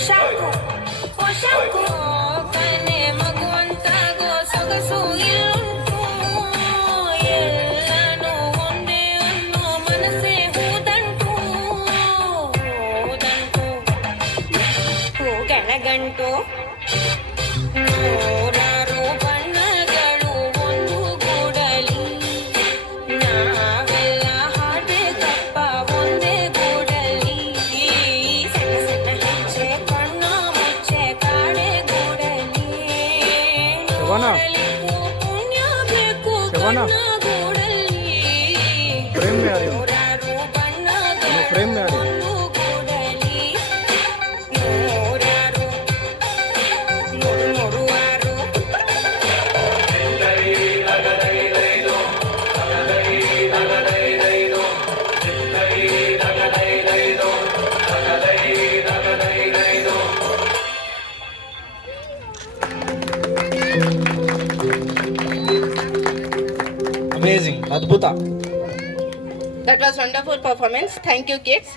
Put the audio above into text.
ಪೋಷಾಕು ಕನೆ ಮಗುವಂತಾಗೋ ಸೊಗಸು ಇಲ್ಲುಂಟು ಎಲ್ಲನೂ ಒಂದೇ ಅನ್ನೋ ಮನಸ್ಸೇ ಹೂದಂಟು ಹೂಗಳಗಂಟು ನೂರಾರು ಬಣ್ಣಗಳು ಒಂದು ಗೂಡಲಿ ನಾವೆಲ್ಲ ಹಾಡಬೇಕಪ್ಪ ಒಂದೇ ಗೂಡಲಿ ಸಣ್ಣ ಸಣ್ಣ ಹೆಜ್ಜೆ ಕಣ್ಣ ಮುಚ್ಚೆ ಕಾಡೆ ಗೂಡಲಿ ನೋಡಲಿಕ್ಕೂ ಪುಣ್ಯ ಬೇಕು ಕಣ್ಣ ಗೂಡಲಿ ನೂರಾರು ಬಣ್ಣಗಳು ಒಂದು ಗೂಡಲಿ ನೂರಾರು ನೋಡುವಾರು ಅಮೇಜಿಂಗ್, ಅದ್ಭುತ. That was wonderful performance. Thank you, kids.